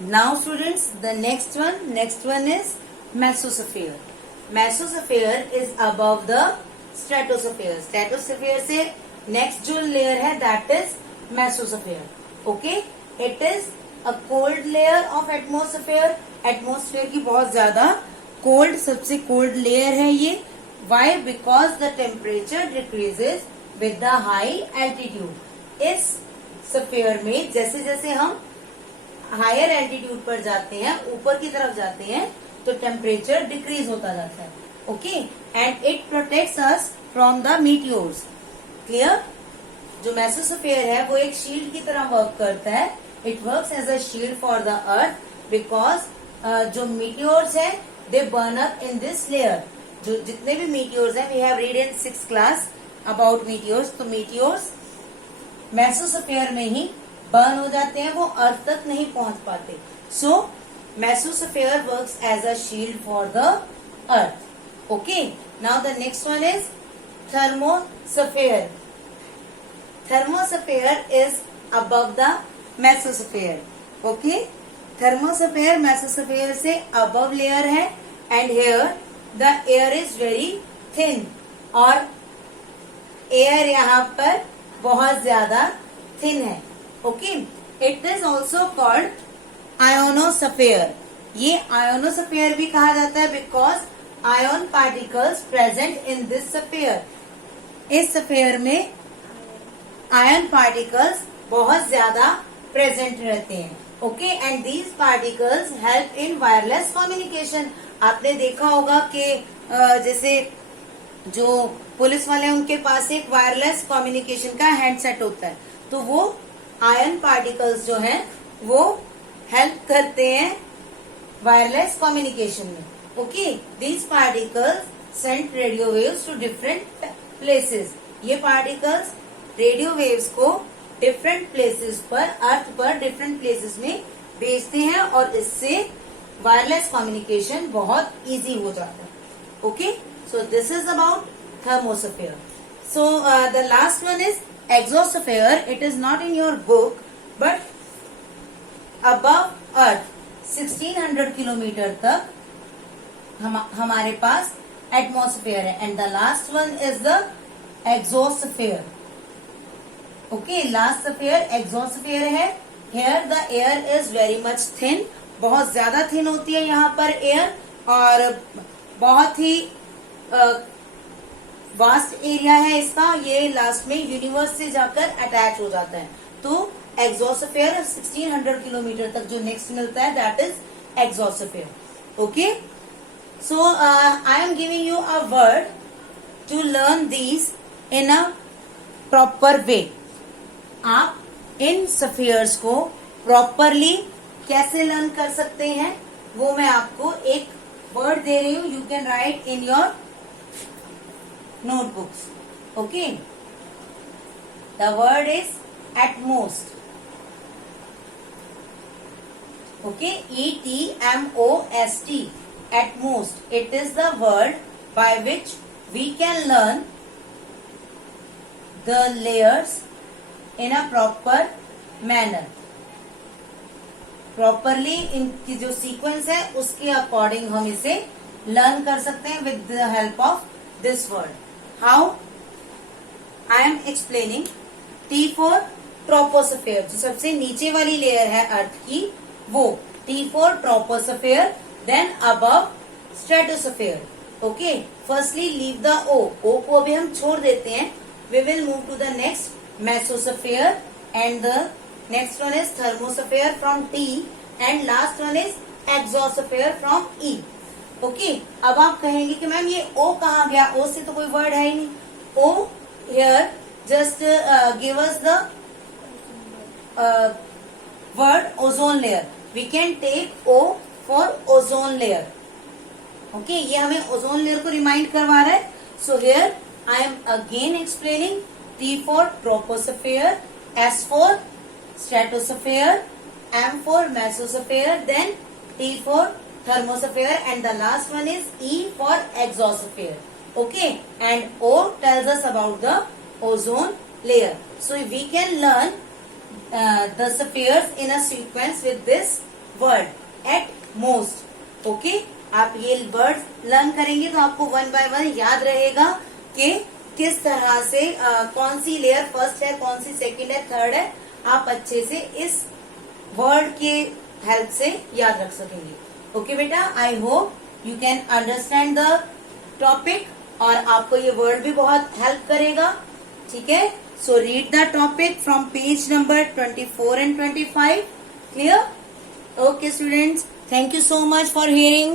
Now students, the next one is mesosphere. Mesosphere is above the stratosphere. Stratosphere से next जो layer है that is mesosphere. Okay, it is a cold layer of atmosphere. Atmosphere की बहुत ज्यादा cold, सबसे cold layer है ये. Why? Because the temperature decreases with the high altitude. इस स्फीयर में जैसे जैसे हम हायर एल्टीट्यूड पर जाते हैं, ऊपर की तरफ जाते हैं, तो टेम्परेचर डिक्रीज होता जाता है. Okay, and it protects us from the meteors. Clear? जो मेसोस्फीयर है वो एक शील्ड की तरह वर्क करता है. It works as a shield for the earth because जो मीटियोर्स है they burn up in this layer. जो जितने भी मीटियोर्स है, we have read in 6th class about meteors. तो मीटियोर्स मेसोस्फीयर में ही बर्न हो जाते हैं, वो अर्थ तक नहीं पहुंच पाते. So mesosphere works as a shield for the earth. Okay, now the next one is thermosphere. Thermosphere is above the mesosphere. Okay, thermosphere mesosphere से अबव लेयर है and here the air is very thin. और air यहाँ पर बहुत ज्यादा thin है. Okay, it is also called ionosphere. ये ionosphere भी कहा जाता है because ion particles present in this sphere. इस स्फीयर में आयन पार्टिकल्स बहुत ज्यादा प्रेजेंट रहते हैं. Okay, and these particles help in wireless communication. आपने देखा होगा कि जैसे जो पुलिस वाले उनके पास एक वायरलेस कम्युनिकेशन का हैंडसेट होता है, तो वो आयन पार्टिकल्स जो हैं वो हेल्प करते हैं वायरलेस कम्युनिकेशन में. Okay, these particles send radio waves to different places. ये पार्टिकल्स रेडियो वेव्स को डिफरेंट प्लेसेस पर, अर्थ पर डिफरेंट प्लेसेस में भेजते हैं और इससे वायरलेस कम्युनिकेशन बहुत इजी हो जाता है. Okay, so this is about thermosphere. So the last one is exosphere. It is not in your book, but above earth 1600 kilometre तक हमारे पास एटमोस्फेयर है. And the last one is the exosphere. Okay, last sphere exosphere है. Here the air is very much thin. बहुत ज्यादा thin होती है यहाँ पर एयर, और बहुत ही वास्ट एरिया है इसका. ये लास्ट में यूनिवर्स से जाकर अटैच हो जाता है. तो एक्सोस्फीयर 1600 किलोमीटर तक जो नेक्स्ट मिलता है that is exosphere. Okay, so I am giving you a word to learn these in a proper way. आप इन स्फीयर्स को प्रॉपरली कैसे लर्न कर सकते हैं वो मैं आपको एक वर्ड दे रही हूं. You can write in your notebooks. Okay, the word is atmost. Okay, ETMOST, atmost. It is the word by which we can learn the layers in a proper manner. Properly इनकी जो sequence है उसके according हम इसे learn कर सकते हैं with the help of this word. How? I am explaining. T for troposphere, जो सबसे नीचे वाली लेयर है अर्थ की, वो T for troposphere. Then above stratosphere. Okay, firstly leave the O. O को अभी हम छोड़ देते हैं. We will move to the next mesosphere, and the next one is thermosphere from T, and last one is exosphere from E. Okay, अब आप कहेंगे कि मैम ये ओ कहाँ गया, ओ से तो कोई वर्ड है ही नहीं. O here just give us the word ozone layer. We can take O for ozone layer. Okay, ये हमें ओजोन लेयर को रिमाइंड करवा रहा है. So here I am again explaining. T for troposphere, S for stratosphere, M for mesosphere, then T for thermosphere, and the last one is E for exosphere. Okay, and O tells us about the ozone layer. So we can learn the spheres in a sequence with this word at most. Okay, आप ये word learn करेंगे तो आपको one by one याद रहेगा कि किस तरह से कौन सी लेयर फर्स्ट है, कौन सी सेकंड है, थर्ड है। आप अच्छे से इस वर्ड के हेल्प से याद रख सकेंगे। ओके बेटा, I hope you can understand the topic और आपको ये वर्ड भी बहुत हेल्प करेगा। ठीक है, so read the topic from page number 24 and 25. Clear? Okay students, thank you so much for hearing.